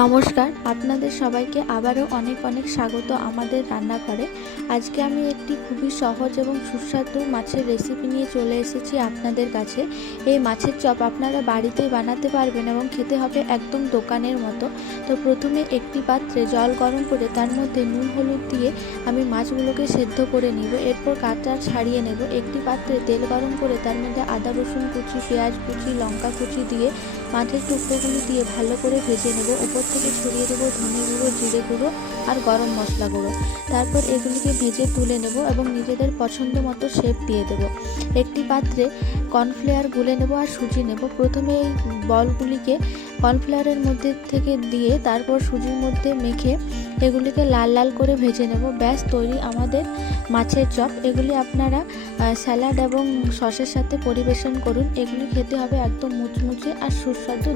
নমস্কার, আপনাদের সবাইকে আবারও অনেক অনেক স্বাগত আমাদের রান্নাঘরে। আজকে আমি একটি খুবই সহজ এবং সুস্বাদু মাছের রেসিপি নিয়ে চলে এসেছি আপনাদের কাছে। এই মাছের চপ আপনারা বাড়িতেই বানাতে পারবেন এবং খেতে হবে একদম দোকানের মতো। তো প্রথমে একটি পাত্রে জল গরম করে তার মধ্যে নুন হলুদ দিয়ে আমি মাছগুলোকে সেদ্ধ করে নিব। এরপর কাঁচা ছাড়িয়ে নেব। একটি পাত্রে তেল গরম করে তার মধ্যে আদা রসুন কুচি, পেঁয়াজ কুচি, লঙ্কা কুচি দিয়ে মাছের টুকরোগুলি দিয়ে ভালো করে ভেজে নেব। উপর থেকে ছড়িয়ে দেবো ধনে গুঁড়ো, জিরে গুঁড়ো আর গরম মশলা গুঁড়ো। তারপর এগুলিকে ভেজে তুলে নেব এবং নিজেদের পছন্দ মতো শেপ দিয়ে দেব। একটি পাত্রে কর্নফ্লাওয়ার গুলে নেব আর সুজি নেব। প্রথমে এই বলগুলিকে কর্নফ্লাওয়ারের মধ্যে থেকে দিয়ে তারপর সুজির মধ্যে মেখে এগুলিকে লাল লাল করে ভেজে নেব। ব্যাস তৈরি আমাদের মাছের চপ। এগুলি আপনারা স্যালাড এবং সসের সাথে পরিবেশন করুন। এগুলি খেতে হবে একদম মুচমুচে আর সুস্বাদু।